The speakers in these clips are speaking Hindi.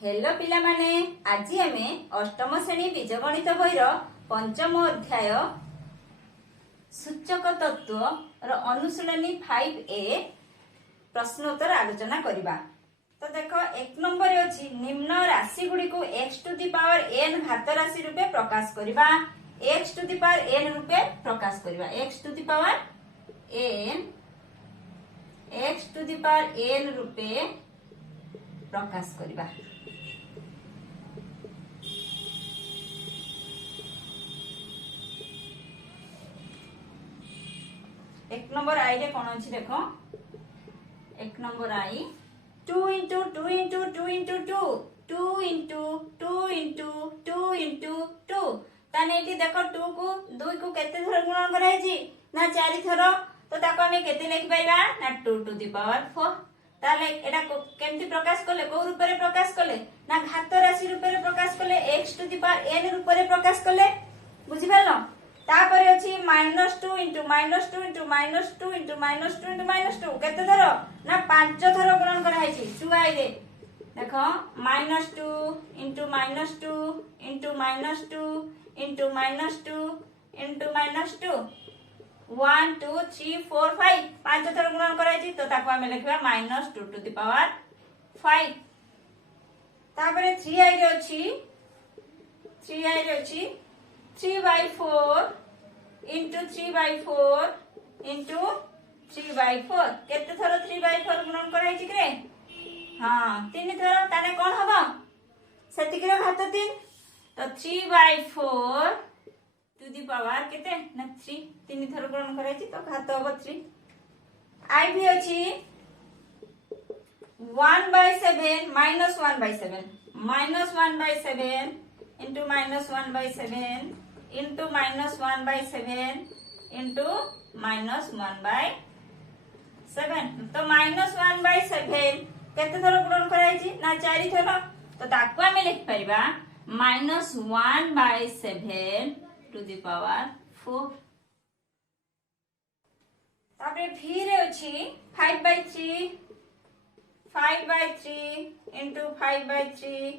हेलो पिला माने आज आमे अष्टम श्रेणी बीजगणित बहिर पंचम अध्याय सूचक तत्व र अनुशीलनी 5A प्रश्नोत्तर आलोचना करिबा। तो देखो एक नंबर अछि निम्न राशि गुडी को x to the power n घात राशि रूपे प्रकाश करिबा। x to the power n रूपे प्रकाश करिबा। x to the power n रूपे प्रकाश करिबा। एक नंबर आई रे कौन अच्छी देखो एक नंबर आई 2 into 2 into 2 into 2 2 into 2 into 2 into 2 ताने एटी देखो 2 को 2 को केते थर गुणन कराई छी ना 4 थर। तो ताको हमें केते लिखि पाइबा ना 2 to the power 4। ताले एटा केमती प्रकाश करले को रूप रे प्रकाश करले ना घात राशि रूप रे प्रकाश करले x to the power n रूप रे प्रकाश करले बुझि पालो। तापर अछि -2 into -2 into -2 into -2 into -2 केते थर ना 5 थर गुणन करा है छी 2 आई रे देखो -2 into -2 into -2 into -2 into -2 1 2 3 4 5 5 थर गुणन करा है छी। तो ताको हमें लिखबा -2 to the power 5। तापर 3 आई रे अछि 3/4 into 3/4 into 3/4 केते थर 3/4 गुणन कराई छी रे हां 3 थर ताने कोन हबो सेति के घात 3। तो 3/4 टू द पावर केते ना 3 थर गुणन कराई छी तो घात हबो 3। आई भी अछि 1/7 -1/7 -1/7 into -1/7 into -1/7 into -1/7 तो -1/7 केते थर गुणन कराई छी ना 4 थर। तो ताको हमें लिख परिबा -1/7 टू द पावर 4। तापरे v रे अछि 5/3 into 5/3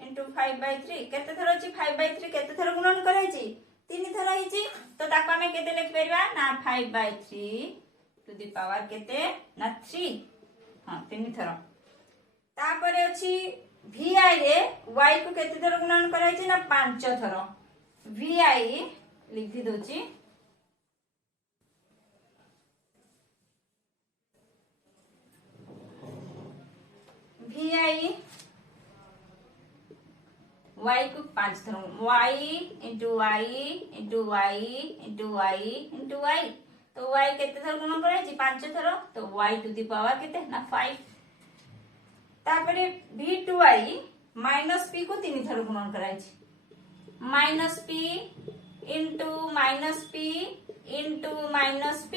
into 5/3 केते थर अछि 5/3 केते थर गुणन कराई छी 3 थर आइ छी। तो ताको हमें केते लिख परिबा ना 5/3 टू द पावर केते ना 3 हां 3 थर। तापरे अछि vi रे y को केते थर गुणन कराई छी ना 5 थर vi लिखि दोची vi y को 5 थर y into y into y into y into y तो y केते थर गुणन कराई छी 5 थर। तो y टू द पावर केते ना 5। तापरे v2i -p को 3 थर गुणन कराई छी -p into -p into -p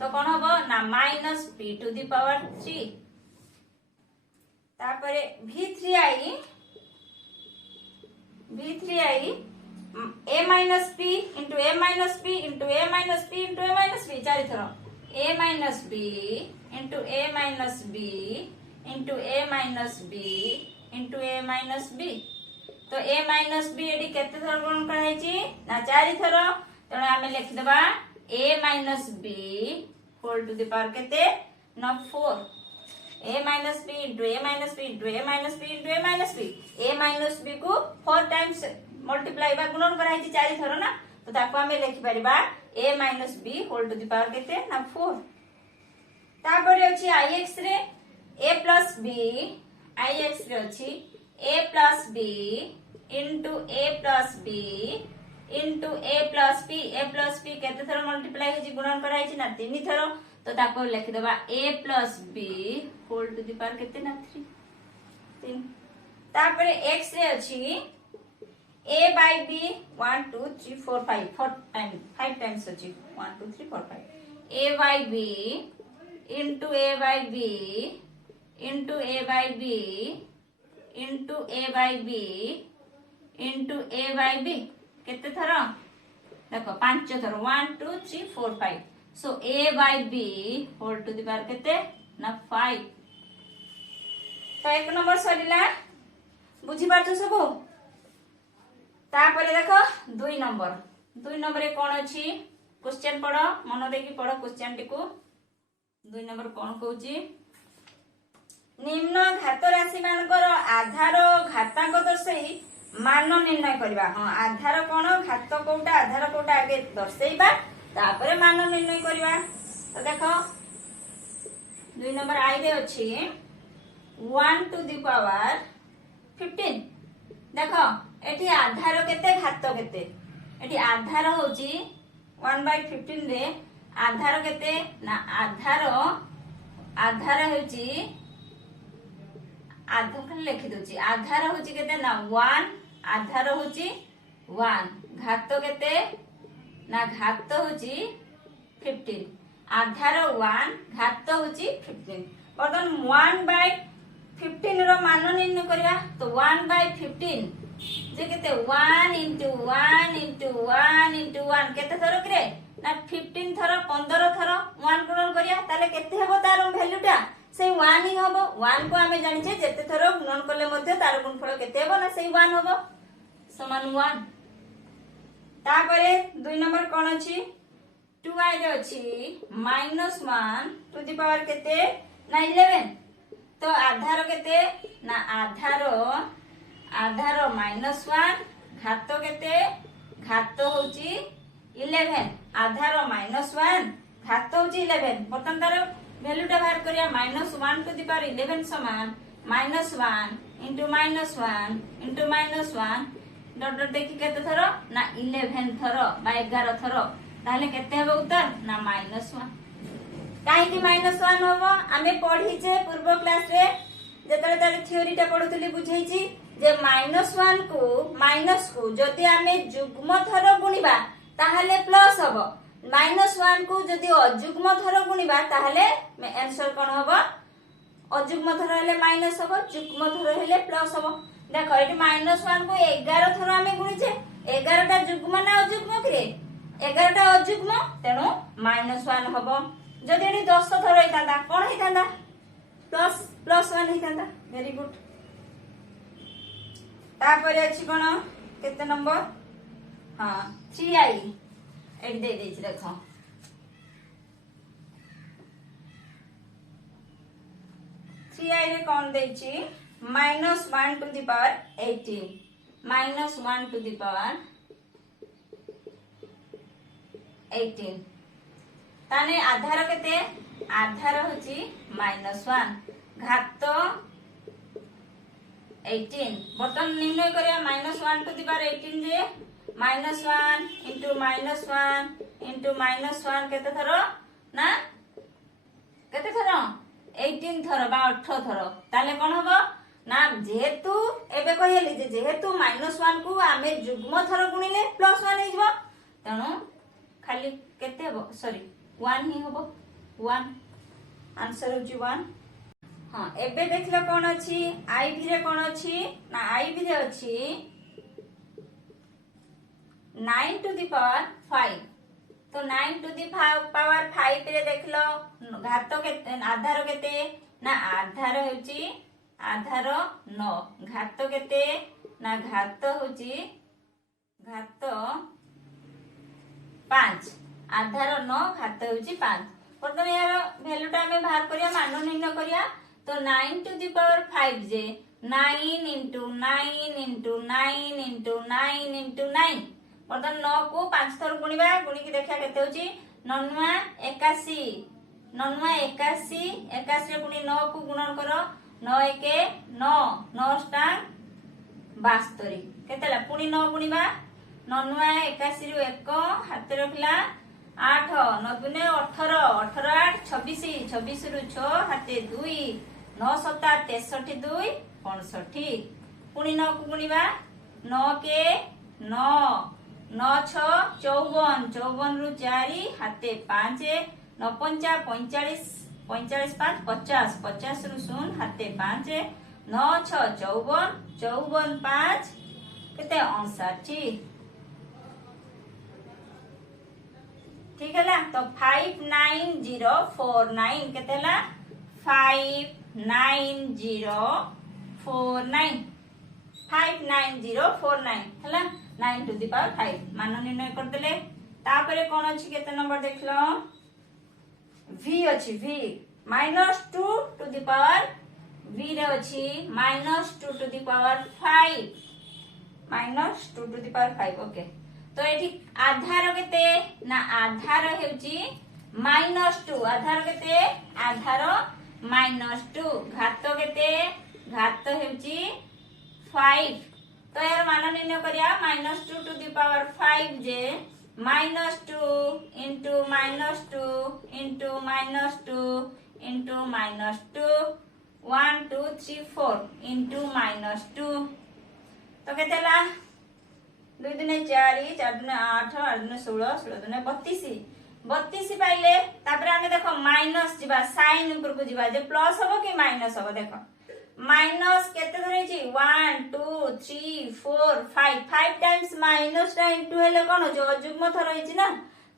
तो कोन हबो ना -p टू द पावर 3। तापरे v3i a minus p into a minus p into a minus p into a minus p 4 थर a minus b into a minus b into a minus b into a minus b तो a minus b एडी केते थर गुणन कराई छी ना 4 थर। तणे हमें लिख देबा a minus b whole to the power केते ना 4 a minus b into a minus b into a minus b into a minus b a minus b को 4 टाइम्स मल्टीप्लाई बा गुणन कराई छी 4 थर ना। तो ताको हमें लिखि परिबा a minus b whole to the power केते ना 4। तापर अछि ix रे a plus b ix रे अछि a plus b into a plus b into a plus p केते थर मल्टीप्लाई होजी गुणन कराई छी ना 3 थर। तो ताको लिखि देबा a plus b whole to the power केते ना 3। तापर x रे अछि a by b 1 2 3 4 5 टाइम्स अछि 1 2 3 4 5 a by b into a by b into a by b into a by b into a by b केते थर देखो 5 थर 1 2 3 4 5 so a by b whole to the power केते ना 5। तो एक नंबर सरीला बुझी पारछ सब। तापर देख 2 नंबर कौन अच्छी क्वेश्चन पढ़ मन देखी पढ़ क्वेश्चन टी को 2 नंबर कौन कहूँ निम्न घात राशि मानकर आधार घातांक दर्शई मान निर्णय करवा। हाँ आधार कौन घात कोटा आधार कोटा आगे दर्शेबा तापर मान निर्णय करवा। तो देख 2 नंबर आई रे अच्छी 1 टू द पावर 15। देख एटी आधार केते घात केते एटी आधार होची 1/15 रे आधार केते ना आधार होची आधा खाली लिखि दोची आधार होची केते ना 1 आधार होची 1 घात केते ना घात होची 15 आधार 1 घात होची 15। बर्तमान 1/15 रो मान निर्णय करबा। तो 1/15 जे केते 1 into 1 into 1 into 1 केते थरो करे ना 15 थरो 15 थरो 1 गुणन करिया ताले केते हेबो तार वैल्यूटा से 1 ही हबो। 1 को हमें जानि छे जेते थरो गुणन करले मध्ये तार गुणफल केते हेबो ना से 1 हबो समान 1। तापरे 2 नंबर कोन अछि 2i रे अछि -1 टू द पावर केते ना 11। तो आधार केते ना आधार -1 घात केते घात होची 11 आधार -1 घात होची 11। बर्तन तार वैल्यूटा बाहर करिया -1 टू द पावर 11 समान -1 into -1 into -1 डॉट डॉट देखि केते थरो ना 11 थरो बा 11 थरो ताले केते हेबो उत्तर ना -1। काहे कि -1 होबो आमे पढीचे पूर्व क्लास रे जेतले तार थ्योरीटा पढुतली बुझाइची जे -1 को माइनस को जदि आमे जुग्म थरो गुणिबा ताहले प्लस हबो -1 को जदि अजुग्म थरो गुणिबा ताहले आंसर कोन हबो अजुग्म थरो हेले माइनस हबो जुग्म थरो हेले प्लस हबो। देखो एटी -1 को 11 थरो आमे गुणिचे 11 टा जुग्म ना अजुग्म करे 11 टा अजुग्म तेनु -1 हबो। जदि एटी 10 थरो हेतांदा कोन हेतांदा +1 हेतांदा। Very good. तापरे अछि कोन केते नंबर हां 3i एटी दे देछि देखो 3i रे कोन देछि -1 to the power 18 -1 to the power 18 ताने आधार केते आधार होची -1 घात 18। बर्तन निर्णय करिया -1 टू द पावर 18 जे -1 into -1 into -1 केते थरो ना केते थरो 18 थरो बा 18 थरो ताले कोन हबो ना जेहेतु एबे कहली जे जेहेतु -1 को आमे जुग्म थरो गुणिले +1 हे जबो तणो खाली केते हबो सॉरी 1 ही हबो 1 आंसर होची 1। हां एबे देखलो कोन अछि आईवी रे कोन अछि ना आईवी रे अछि 9 टू द पावर 5। तो 9 टू द पावर 5 रे देखलो घात केते आधार केते ना आधार होची आधार 9 घात केते ना घात होची घात 5 आधार 9 घात होची 5। प्रथम यार वैल्यूटा हमें बाहर करिया मान निर्णय करिया। तो 9 टू द पावर 5 जे 9 into 9 into 9 into 9 into 9 बर्तन 9 को 5 थर गुणिबा गुणी की देखा केते होची 9 81 9 81 81 रे गुणी 9 को गुणन करो 9 1 9 9 स्टार 72 केतेला पुणी 9 गुणिबा 9 81 रु 1 हाथ रखला 8 9 दुने 18 18 8 26 26 रु 6 हाथे 2 9 7 63 2 65 पुणी 9 को गुणिबा 9 के 9 9 6 54 54 रु 4 हाथे 5 9 5 45 45 5 50 50 रु 0 हाथे 5 9 6 54 54 5 केते 59 ठीक है ला। तो 59049 केते ला 59049 59049 हैला 9 टू द पावर 5 मान निर्णय कर देले तापरे कोन अछि केते नंबर देखलो v अछि v -2 to the power v रे अछि -2 to the power 5 -2 to the power 5 okay तो एठी आधार केते ना आधार हेउची -2 आधार केते आधार -2 घात केते घात हेउची 5 तो यार मान निर्णय करिया -2 टू द पावर 5 जे -2 into -2 into -2 into -2 1 2 3 4 into -2 तो केते ला 2 दुने 4 4 दुने 8 8 दुने 16 16 दुने 32 32 पाइले तापरे आमे देखो माइनस जिबा साइन ऊपर को जिबा जे प्लस होबो कि माइनस होबो देखो माइनस केते धरे छी 1 2 3 4 5 5 टाइम्स माइनस टा इनटू हेले कोन जो जुग्म थर हिची ना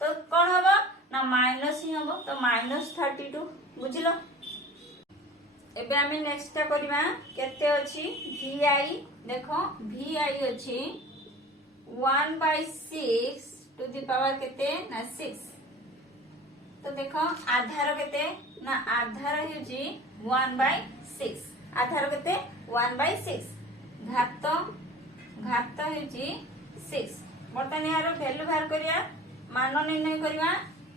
तो कोन होबो ना माइनस ही होबो तो -32 बुझिलो एबे आमे नेक्स्ट टा करबा केते अछि vi देखो vi अछि 1/6 टू द पावर केते ना 6 तो देखो आधार केते ना आधार हेउची 1/6 आधार केते 1/6 घात घात हेउची 6 बर्तन यार वैल्यू बाहर करिया मान निर्णय करिया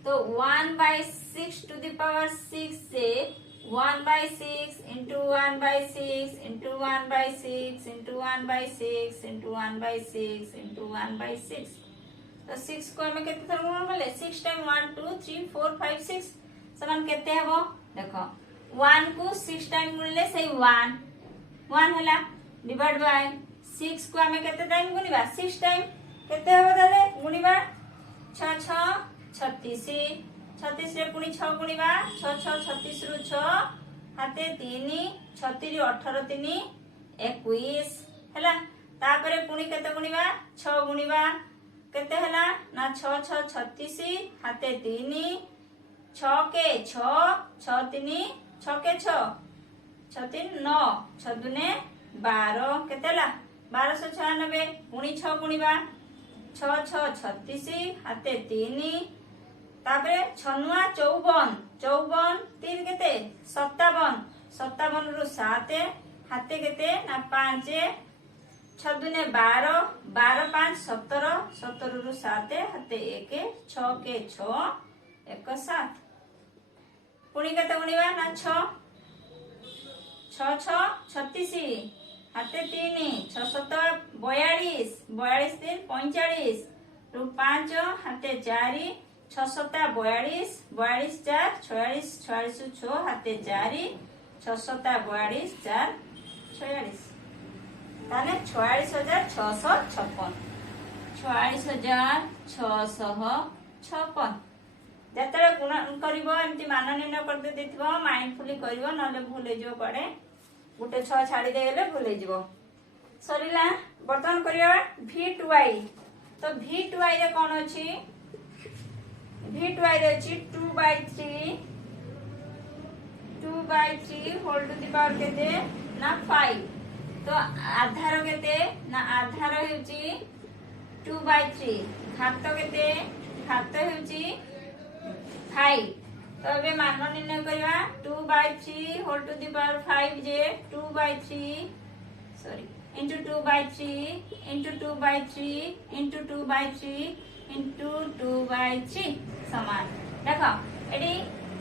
तो 1/6 टू द पावर 6 से 1/6 into 1/6 into 1/6 into 1/6 into 1/6 into 1/6 तो 6 को हमें केते थर गुणन करले 6 टाइम 1 2 3 4 5 6 समान केते हबो देखो 1 को 6 टाइम गुणले से 1 हला डिवाइड बाय 6 को हमें केते टाइम गुणिबा 6 टाइम केते हबो ताले गुणिबा 6 6 36 36 रे पुनी 6 गुणिबा 6 6 36 रु 6 हाते 3 36 18 3 21 हला तापरे पुनी केते गुणिबा 6 गुणिबा केते हला ना 6 6 36 हाते 3 6 के 6 6 3 6 के 6 6 3 9 6 दुने 12 केते हला 1296 पुनी 6 गुणिबा 6 6 36 हाते 3 तापरे 6 54 54 3 केते 57 57 रु 7 हाते केते ना 5 6 दुने 12 12 5 17 17 रु 7 हाते 1 6 के 6 1 7 पुनी केते गुणिबा ना 6 6 6 36 हाते 3 6 7 42 42 3 45 रु 5 हाते 4 6 7 42 42 4 46 46 6 हाते 4 6 7 42 4 46 ताने 46656 46656 जेतरे गुण करिवो एमती मान निर्णय करते देथिबो माइंडफुली करिवो नले भूल जो पड़े गुटे 6 छाडी देले भूल जिवो सरीला बर्तन करिया v2i तो v2i रे कोन अछि v2i रे अछि 2/3 होल टू द पावर केते ना 5 तो आधार केते ना आधार हेउची 2/3 घात केते घात हेउची 5 तो अबे मान निर्णय करिवा 2/3 होल टू द पावर 5 जे 2/3 sorry into 2/3 into 2/3 into 2/3 into 2/3 समान देखो एडी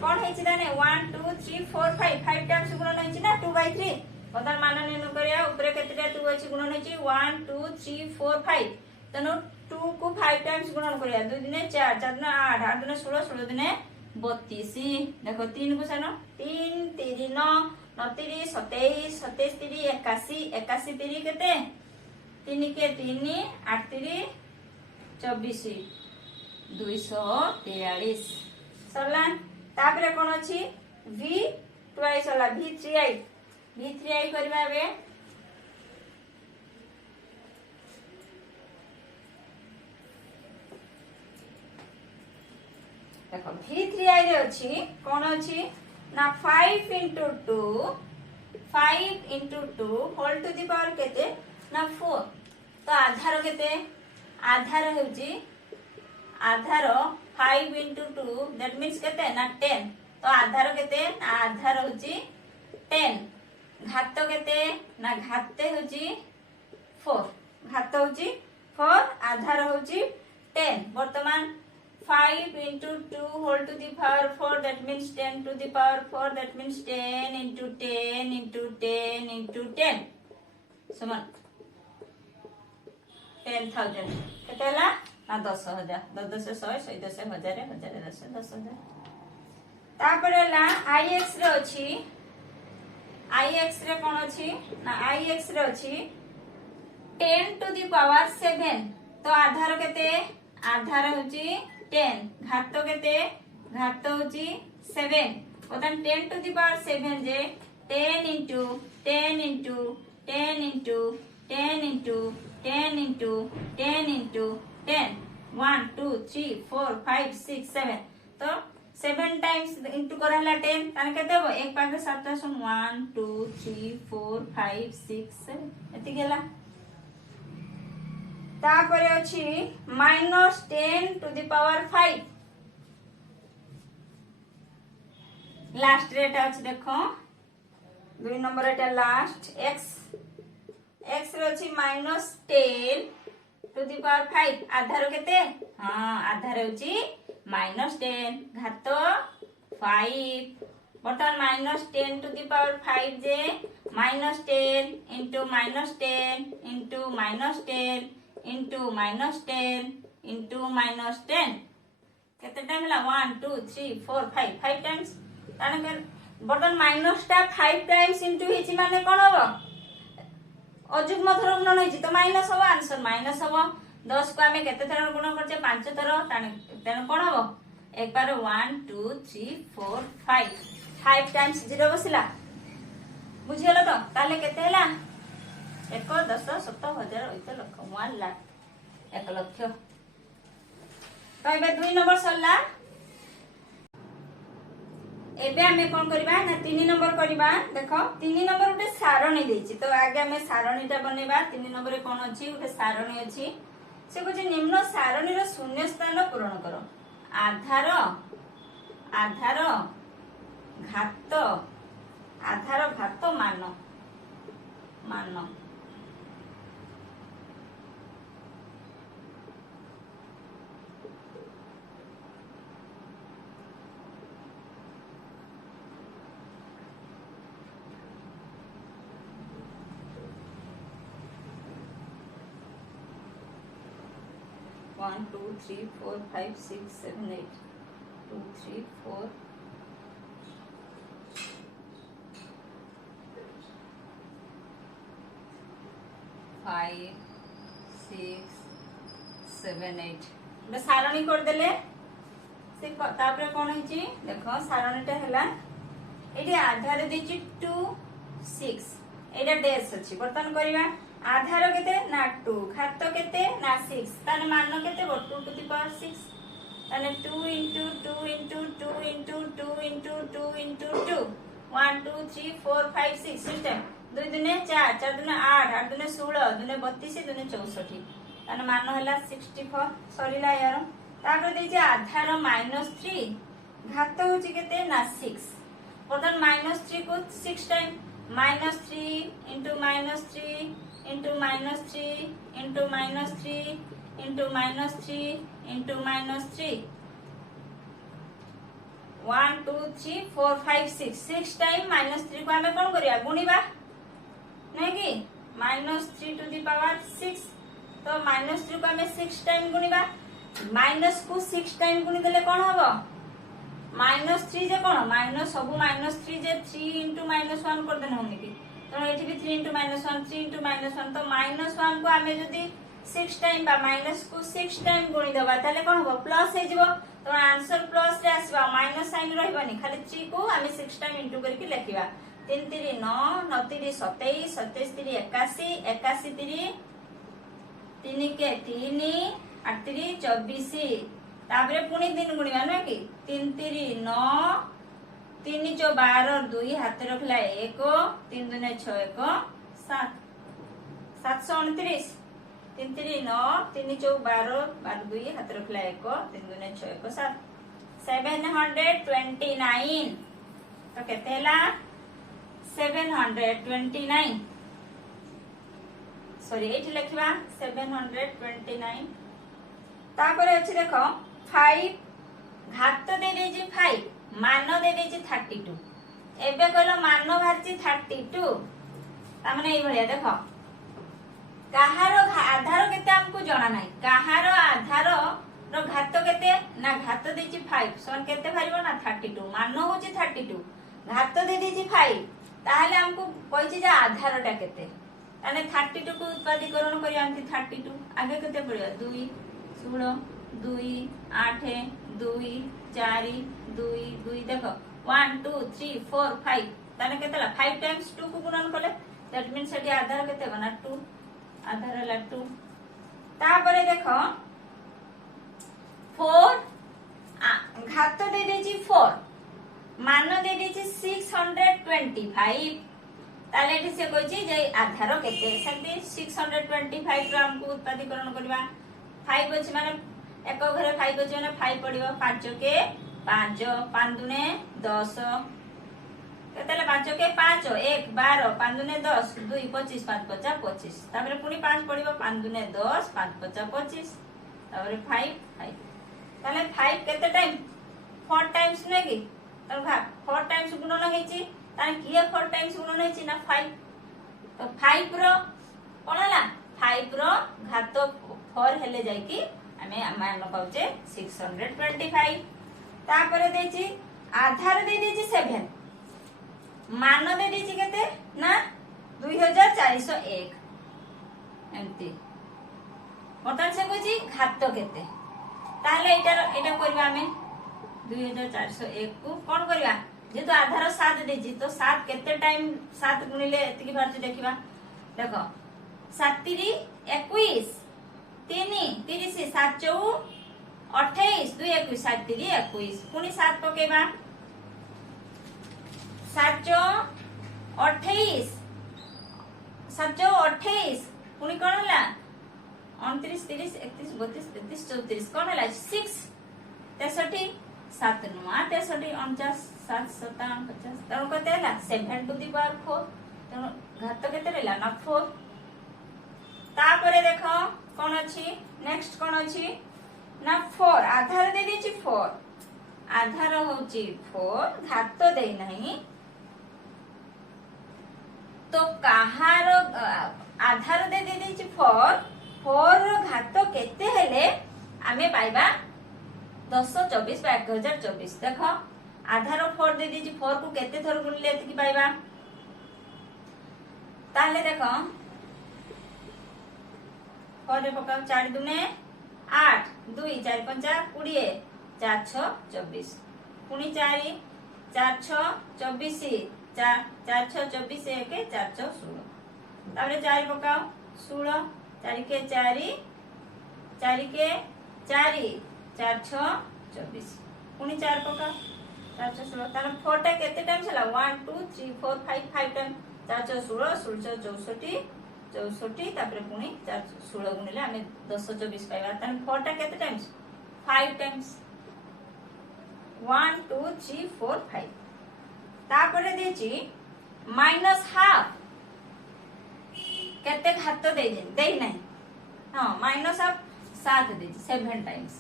कोन हेछि दाने 1 2 3 4 5 5 टाइम्स गुणन हेछि ना 2/3 बदल मान निर्णय करिया ऊपर केतेटा 2 अछि गुणन हेछि 1 2 3 4 5 तनो 2 को 5 टाइम्स गुणन करिया 2 दिने 4 4 दिने 8 8 दिने 16 16 दिने 32 देखो 3 को सानो 3 3 9 9 3 27 27 3 81 81 3 केते 3 के 3 8 3 24 243 सरला तापरे कोन अछि v2i सरला v3i करबा बे देखो v3i रे अछि कोन अछि ना 5 into 2 5 into 2 whole to the power केते ना 4 तो आधार केते आधार होउची आधार 5 into 2 that means केते ना 10 तो आधार केते आधार होउची 10 घात केते ना घाते होउची 4 घात होउची 4 आधार होउची 10 वर्तमान 5 into 2 whole to the power 4 that means 10 to the power 4 that means 10 into 10 into 10 into 10 समान 10,000 केते हला ना 10,000 10 100 100 10 1000 1000 10 10,000 तापर हला ix रे अछि ix रे कोन अछि ना ix रे अछि 10 to the power 7 तो आधार केते आधार होची 10 घात केते घात होची 7 ओतन 10 to the power 7 J 10 into 10 into 10 into 10 into 10 into 10 into 10 1 2 3 4 5 6 7 तो 7 टाइम्स into करहला 10 तान केते हो एक पाके 7 1 2 3 4 5 6 7 एति गेला तापरे अछि -10 to the power 5 last rate अछि देखो 2 नंबर एटा लास्ट x रे अछि -10 to the power 5 आधार केते हां आधार होछि -10 घात 5 बर्तमान -10 to the power 5 J -10 into -10 into -10 into -10 into -10 केते टाइम ला 1 2 3 4 5 5 टाइम्स ताने के बर्तन माइनस टा 5 टाइम्स इनटू हिची माने कोन हो अजुग्म थर गुणन हिची तो माइनस हो आंसर माइनस हो 10 को हमें केते थर गुणन करछे 5 थर ताने तेन कोन हो एक बार 1 2 3 4 5 5 टाइम्स 0 बसिला बुझियलो तो ताले केते हला 1 10 7 हजार 8 लाख 1 लाख 1 लाख तो एबे 2 नंबर सरला एबे हमें कोन करबा ना 3 नंबर करबा देखो 3 नंबर उठे सारणी देछि तो आगे हमें सारणीटा बनेबा 3 नंबर रे कोन अछि उठे सारणी अछि से को जे निम्न सारणी रो शून्य स्थान पूर्ण करो आधार आधार घात मान मान 1 2 3 4 5 6 7 8 2 3 4 5 6 7 8 बे सारणी कर देले से तापरे कोन हिची देखो सारणीटा हला एडी आधार देची 2 6 एडा डेस अछि बर्तन करिवा आधार केते ना 2 घात केते ना 6 ताने मान केते 2 to the power 6 ताने 2 into 2 into 2 into 2 into 2 into 2 1 2 3 4 5 6 system 2 दुने 4 4 दुने 8 8 दुने 16 दुने 32 दुने 64 ताने मान हला 64 सरीला यार तापर देजे आधार -3 घात होची केते ना 6 बर्तन -3 को 6 time -3 into -3 into -3 into -3 into -3 into -3 1 2 3 4 5 6 6 time -3 को हमें कोन करिया गुणीबा नै कि -3 to the power 6 तो -3 को हमें 6 टाइम गुणीबा माइनस को 6 टाइम गुणी देले कोन हबो -3 जे कोन माइनस सब -3 जे 3 into -1 कर देन होनी कि तो एठी भी 3 into -1 3 into -1 तो -1 को हमें जदी 6 टाइम बा माइनस को 6 टाइम गुणी दबा ताले कोन हो प्लस हे जिवो तो आंसर प्लस रे आसीबा माइनस साइन रहबनी खाली 3 को हमें 6 टाइम इनटू करके लिखिबा 3 3 9 9 3 27 27 3 81 81 3 3 के 3 8 3 24 तापरे पुणी 3 गुणिबा न कि 3 3 9 3 चो 12 2 हाथ रखला 1 3 दुने 6 1 7 7 729 3 3 9 3 4 12 12 2 हाथ रखला 1 3 2 6 1 7 729 तो केते हला 729 सॉरी एठी लिखवा 729 तापर अछि देखो 5 घात दे देजी 5 मान दे देजी 32 एबे कहलो मान भारची 32 तामने एई भलिया देखो काहार आधार केते हमको जणा नाही काहार आधार रो घात केते ना घात देची 5 सन केते भारिबो ना 32 मान होची 32 घात दे देची 5 ताहले हमको कहिची जे आधारटा केते ताने 32 को उत्पादीकरण करी आंती 32 आगे केते पड़ियो 2 16 2 8 2 4 2 2 देखो 1 2 3 4 5 ताने केतेला 5 टाइम्स 2 को गुणन कले दैट मींस सेठी आधार केते बना 2 आधार हला 2 तापरे देखो 4 घात दे देची 4 मान दे देची 625 ताले एठी से कहछि जे आधार केते सेंती 625 रो हमको उत्पादीकरण करबा 5 अछि माने एक घरे 5 अछि माने 5 पडिबो 5 के 5 5 दुने 10 केतेले 5 के 5 1 12 5 दुने 10 2 25 5 50 25 तापरे पुनी 5 पडिबो 5 दुने 10 5 50 25 तापरे 5 5 ताले 5 केते टाइम 4 टाइम्स ने की तो भा 4 टाइम्स गुणन हेची ताने किए 4 टाइम्स गुणन हेची ना 5 तो 5 रो कोन हला 5 रो घात 4 हेले जाय की हमें मान पाउचे 625 तापरे देची आधार दे देची 7 मान दे देची केते ना 2401 एंती मोटन से कहछि घात केते ताले एटा करबा हमें 2401 को कोन करबा जेतो आधार 7 देची तो 7 केते टाइम 7 गुणिले एतिकी बारती देखिबा देखो 7 3 21 3 30 7 4 28 2 21 7 3 21 पुनी 7 पकेबा 7 4 28 7 4 28 पुनी कोन हला 29 30 31 32 33 34 कोन हला 6 63 7 9 63 49 7 57 50 तण कते हला 7 टू द पावर 4 तण घात केते रहला ना 4 तापरे देखो कोन अछि नेक्स्ट कोन अछि ना 4 आधार दे देछि 4 आधार होछि 4 घात दे नहीं तो काहार आधार दे देछि 4 4 रो घात केते हेले आमे पाइबा 1024 बा 1024 देखो आधार 4 दे देछि 4 को केते थर गुणले एतकी पाइबा ताले देखो 4 रे पकाओ 4 दुने 8 2 4 5 20 4 6 24 पुनी 4 4 6 24 4 4 6 24 1 4 6 16 तारे 4 पकाओ 16 4 के 4 4 के 4 4 6 24 पुनी 4 पकाओ 4 6 16 तारे 4 टा केते टाइम चला 1 2 3 4 5 5 टाइम 4 6 16 16 64 64 तापरे पुनी 4 16 गुणिले हमें 1024 पाइबा ताने 4 टा केते टाइम्स 5 टाइम्स 1 2 3 4 5 तापरे देछि माइनस हाफ केते घात दे नहीं हां माइनस हाफ 7 देछि 7 टाइम्स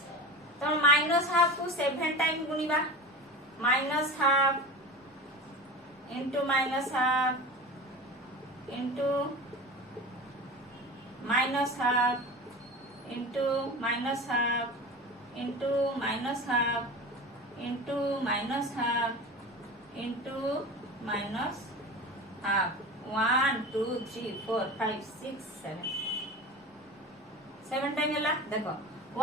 तो माइनस हाफ को 7 टाइम गुणिबा minus half into minus half into minus half into minus half into minus half into minus half into minus half 1 2 3 4 5 6 7 time हला देखो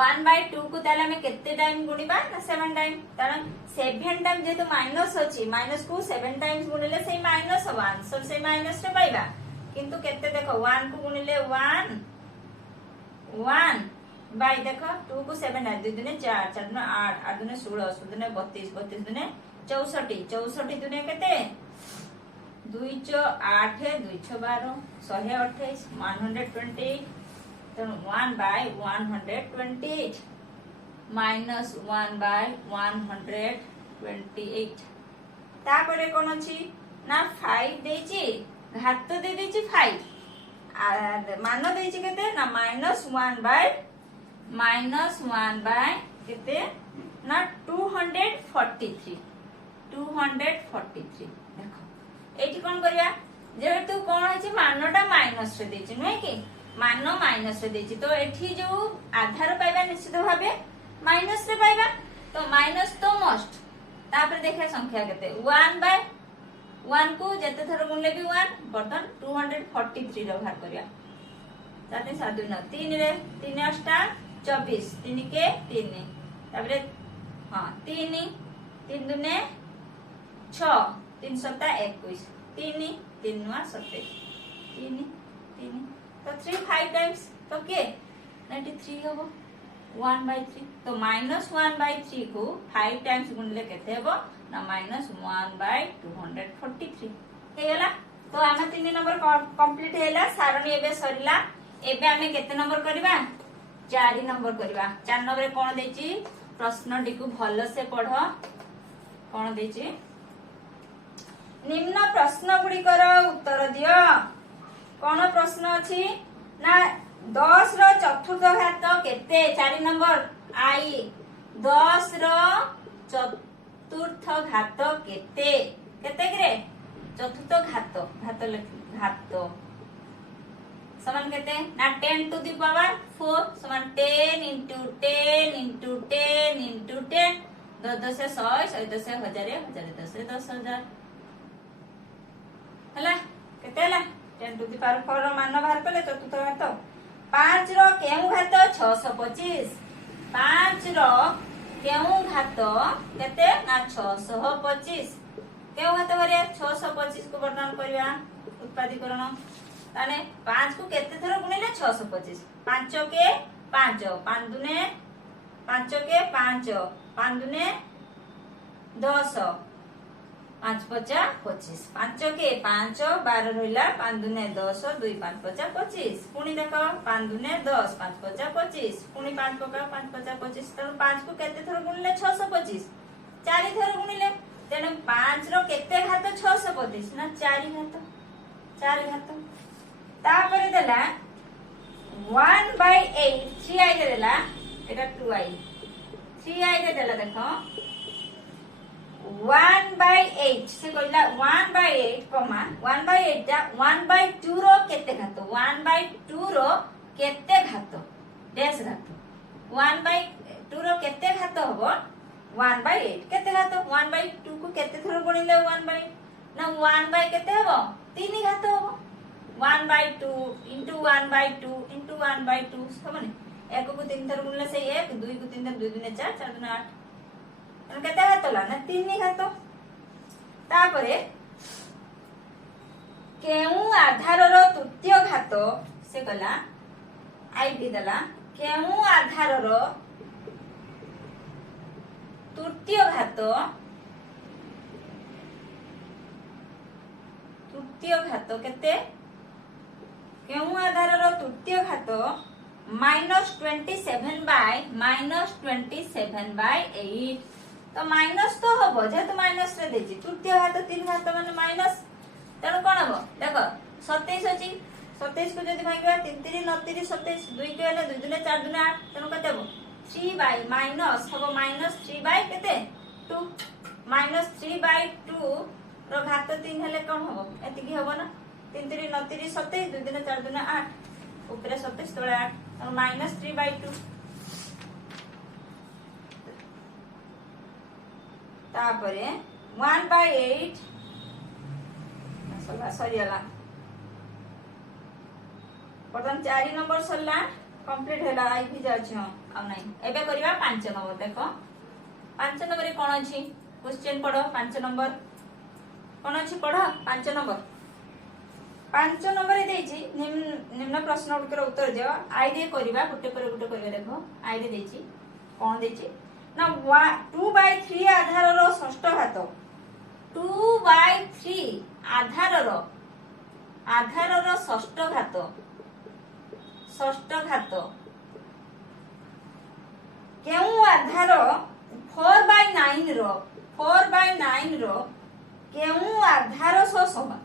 1/2 को ताले हमें केते टाइम गुणिबा ना 7 टाइम कारण 7 टाइम जेतो माइनस अछि माइनस को 7 टाइम्स गुणिले से माइनस 1 सो से माइनस रे पाइबा किंतु केते देखो 1 को गुणिले 1 बाय देखो 2 को 7 है 2 दुने 4 4 दुने 8 8 दुने 16 16 दुने 32 32 दुने 64 64 दुने केते दुई चो 8 दुई छो 12 128 128 तेणु 1/128 माइनस 1/128 तापरे कौन अच्छी ना 5 देची घात दे देची 5 मान देची केते ना -1/- केते ना 243 देखो एठी कोन करिया जेहेतु कोन अछि मानटा माइनस रे देछि नै कि मान माइनस रे देछि तो एठी जो आधार पाइबा निश्चित भाबे माइनस रे पाइबा तो माइनस तो मस्ट तापर देखा संख्या केते 1/1 को जते थर गुणले भी 1 बर्तन 243 रो भाग करिया ताते 7 2 3 रे 3 8 24 3 के 3 तापर हां 3 3 दुने 6 3 7 21 3 3 9 27 3 3 तो 3 5 टाइम्स तो के 93 होबो 1/3 तो -1/3 को 5 टाइम्स गुणले केते हेबो ना -1/243 हे गेला तो आमे 3 नंबर कंप्लीट हेला सारणी एबे सरिला एबे आमे केते नंबर करबा 4 नंबर करबा 4 नंबर कोन देची प्रश्न टिकु भलो से पढो कोन देची निम्न प्रश्न गुड़िकर उत्तर दियो कौन प्रश्न अछि ना 10 रो चतुर्थ घात केते 4 नंबर आई 10 रो चतुर्थ घात केते केते रे चतुर्थ घात समान केते ना 10 टू द पावर 4 समान 10 into 10 into 10 into 10 10 से 100 100 से 1000 1000 10 से 10000 हला केते हला 10 टू द पावर 4 रो मान बाहर कले चतुर्थ घात 5 रो केउ घात 625 5 रो केउ घात केते ना 625 केउ घात करिया 625 को वर्णन करिया उत्पादीकरण ताने 5 को केते थरो गुणिले 625 5 के 5 5 दुने 5 के 5 5 दुने 10 5 50 25 5 के 5 12 रहिला 5 दुने 10 2 5 50 25 पुनी देखो 5 दुने 10 5 50 25 पुनी 5 पका 5 50 25 तनो 5 को केते थरो गुणिले 625 4 थरो गुणिले तेनो 5 रो केते घात 625 ना 4 घात तापरे देला 1/8 3i रे देला एटा 2i 3i रे देला देखो 1/8 से कहला 1/8 1/8 टा 1/2 रो केते घात 1/2 रो केते घात डैश घात 1/2 रो केते घात होबो 1/8 केते घात 1/2 को केते थरो गुणिले 1/8 ना 1/ केते होबो 3 घात होबो 1/2 into 1/2 into 1/2 समान 1 को 3 थर गुणले से 1 2 को 3 थर 2 दुने 4 4 दुने 8 तन केते घात होला ना 3 घात तापरे केउ आधार रो तृतीय घात से कला आई भी दला केउ आधार रो तृतीय घात केते केउ आधार रो तृतीय घात -27/-27/8 तो माइनस तो हबो जेतु माइनस रे देछि तृतीय घात 3 घात माने माइनस तेनु कोन हबो देखो 27 अछि 27 को जदि भागिबा 3 3 9 3 27 2 के हेले 2 दुने 4 दुने 8 तेनु कते हबो 3 बाय माइनस हबो -3 बाय केते 2 -3/2 रो घात 3 हेले कोन हबो एति की हबो ना 3 3 9 3 27 2 दुने 4 दुने 8 ऊपर 27 तळे 8 तो -3/2 तापरे 1/8 सरियाला बर्तन 4 नंबर सरला कंप्लीट हैला आई भी जाछि आ नहीं एबे करिवा 5 नंबर देखो 5 नंबर रे कोन अछि क्वेश्चन पढो 5 नंबर कोन अछि पढो 5 नंबर 5 नंबर रे देछि निम्न प्रश्न के उत्तर दियो आई दे करिवा गुटे पर गुटे करिवा देखो आई दे देछि कोन देछि ना 2/3 आधार रो षष्ठ घात 2/3 आधार षष्ठ घात केउ आधार 4/9 रो केउ आधार सह समान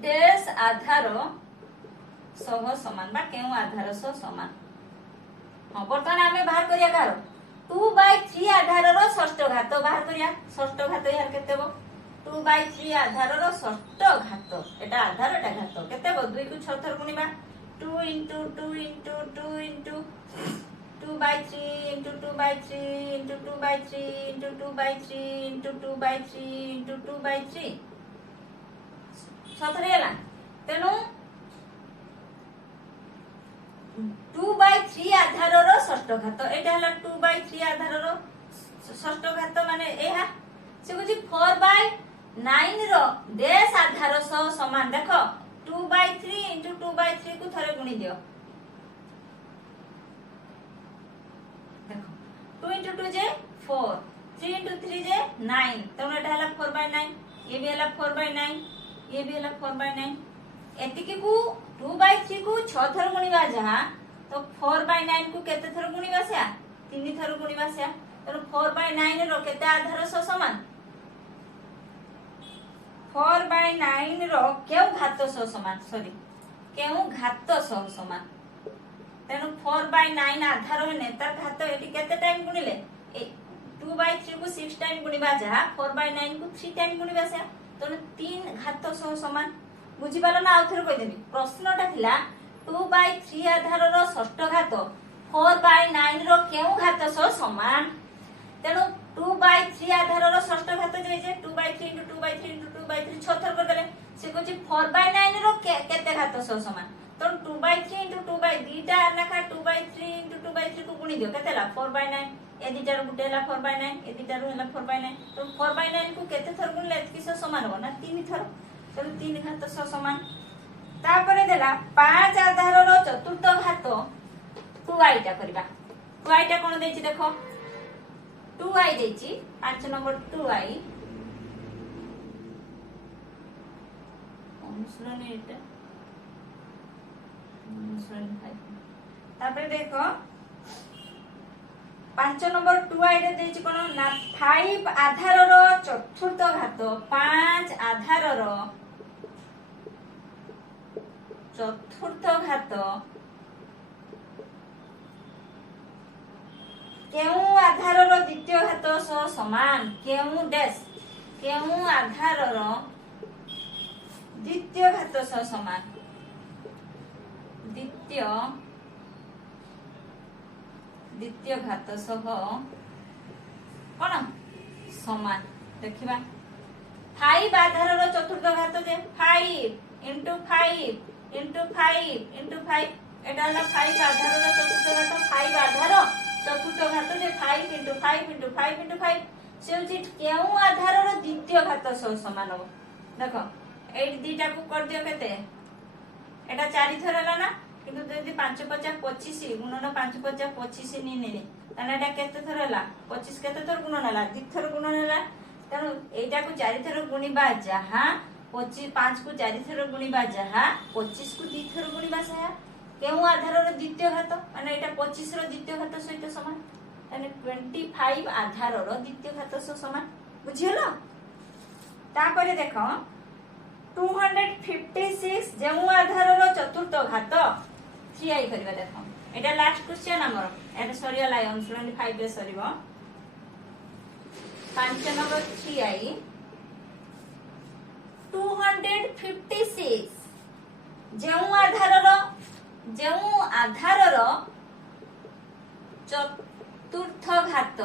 डेस आधार सह समान बा केउ आधार सह समान। हाँ बर्तमान आमे बाहर करिया कार 2/3 आधार रो षष्ठ घात बाहर करिया। षष्ठ घात यार केते हो 2/3 आधार रो षष्ठ घात एटा आधार एटा घात केते हो 2 को 6 थर गुणिबा 2 into 2 into 2 into 2/3 into 2/3 into 2/3 into 2/3 into 2/3 into 2/3 सतरे ହେଲା ତେଣୁ 2/3 आधार रो षष्ठ घात एटा हला 2/3 आधार रो षष्ठ घात माने एहा से बुझी 4/9 रो देश आधार सह समान देखो 2/3 into 2/3 को थरे गुणी दियो देखो 2 into 2 जे 4 3 into 3 जे 9 तब एटा हला 4/9 ये भी हला 4/9 ये भी हला 4/9 एतिकी को 2/3 को 6 थर गुणिबा जहा तो 4/9 को केते थर गुणिबा से 3 थर गुणिबा से तो 4/9 रो केते आधार सह समान 4/9 रो केउ घात सह समान सॉरी केउ घात सह समान तेनु 4/9 आधार हेने तार घात एटी केते टाइम गुणिले 2/3 को 6 टाइम गुणिबा जहा 4/9 को 3 टाइम गुणिबा से तो 3 घात सह समान बुझी पालो ना आउथर कहि देबी प्रश्नटा थिला 2/3 आधार रो षष्ठ घात 4/9 रो केउ घात सह समान तेनु 2/3 आधार रो षष्ठ घात जे 2/3 into 2/3 into 2/3 6 थर कर देले से कहछि 4/9 रो केते घात सह समान तो 2/3 into 2/2 टा लेखा 2/3 into 2/3 को गुणी दियो केते ला 4/9 ए दिटा रो गुटे ला 4/9 ए दिटा रो हला 4/9 तो 4/9 को केते थर गुणले एतकी सह समान हो ना 3 थर तो 3 घात सह समान तापरे देला 5 आधार रो चतुर्थ घात 2i टा करबा 2i टा कोन देछि देखो 2i देछि 5 नंबर 2i अनुसरण एटा अनुसरण 5 तापरे देखो 5 नंबर 2i रे देछि कोन ना 5 आधार रो चतुर्थ घात 5 आधार रो चतुर्थ घात केउ आधार रो द्वितीय घात सह समान केउ डैश केउ आधार रो द्वितीय घात सह समान द्वितीय घात सह कोन समान देखिबा 5 आधार रो चतुर्थ घात जे 5 into 5 into 5 into 5 एटा हला 5 आधार रो चतुर्थ घात 5 आधार चतुर्थ घात जे 5 into 5 into 5 into 5 से होची केउ आधार रो द्वितीय घात सह समान हो देखो ए दीटा को कर दियो केते एटा 4 थर हला ना किंतु यदि 5 50 25 गुणन 5 50 25 नि नेले ताने एटा केते थर हला 25 केते थर गुणन हला 2 थर गुणन हला तनो एटा को 4 थर गुणिबा जहा 25 5 को 4 थर गुणिबा जहा 25 को 2 थर गुणिबा से केउ आधार रो द्वितीय घात माने एटा 25 रो द्वितीय घात सहित समान माने 25 आधार रो द्वितीय घात सह समान बुझियलो तापरे देखो 256 जेउ आधार रो चतुर्थ घात 3i करबा देखो एटा लास्ट क्वेश्चन हमर एटा सरिया लाई अनुसरण 5 रे सरिबो 5 नंबर 3i 256 जेउ आधार रो चतुर्थ घात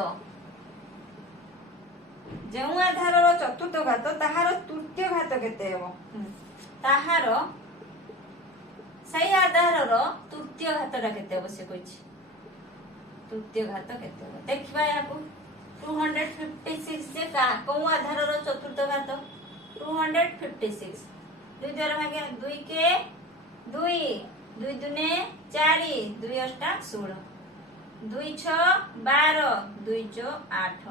जेउ आधार रो चतुर्थ घात ताहार तृतीय घात केते हेबो ताहार सही आधार रो तृतीय घातटा केते हेबो से कहिछि तृतीय घात केते हेबो देखिबा याकू 256 जे का को आधार रो चतुर्थ घात 256 दुई द्वारा भागे 2 के 2 2 दुने 4 2 अष्टा 16 2 6 12 2 4 8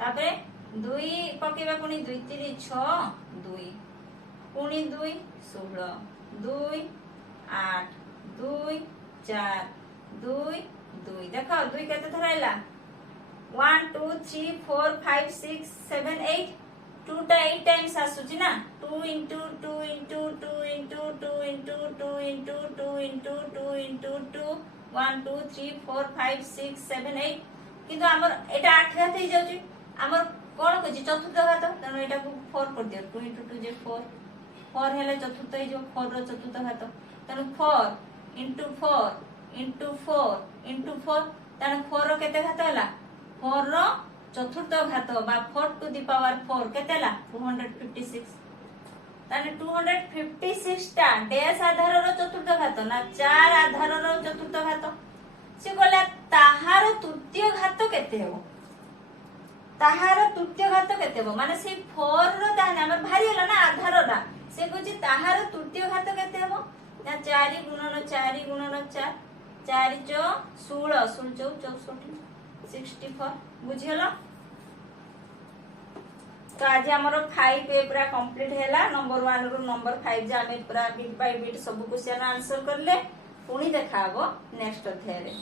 तापरे दुई पकेबा पुणी 2 3 6 2 पुणी 2 16 2 8 2 4 2 2 देख 2 केते थर आइला 1 2 3 4 5 6 7 8 2 टा 8 टाइम्स आसुची ना 2 into 2 into 2 into 2 into 2 into 2 into 2 into 2 1 2 3 4 5 6 7 8 किंतु हमर एटा 8 घात हे जाउची हमर कोन कहछि चतुर्थ घात तनो एटा को 4 कर दियो 2 into 2 जे 4 4 हेले चतुर्थ हे जो 4 रो चतुर्थ घात तनो 4 into 4 into 4 into 4 तनो 4 रो केते घात होला 4 रो चतुर्थ घात बा 4 टू द पावर 4 केते होला 256 ताने 256 टा डैश आधार रो चतुर्थ घात ना 4 आधार रो चतुर्थ घात से कहला ताहार तृतीय घात केते हो ताहार तृतीय घात केते हो माने से 4 रो ताने हमर भारी होला ना आधार रा से कहछि ताहार तृतीय घात केते हो ना 4 गुणन 4 गुणन 4 4 चो 16 16 64 64 बुझियला तो आज हमर 5 पे पूरा कंप्लीट हैला नंबर 1 रो नंबर 5 जे हमें पूरा बिट बाय बिट सब क्वेश्चन आंसर करले पुणी देखाबो नेक्स्ट अध्याय रे।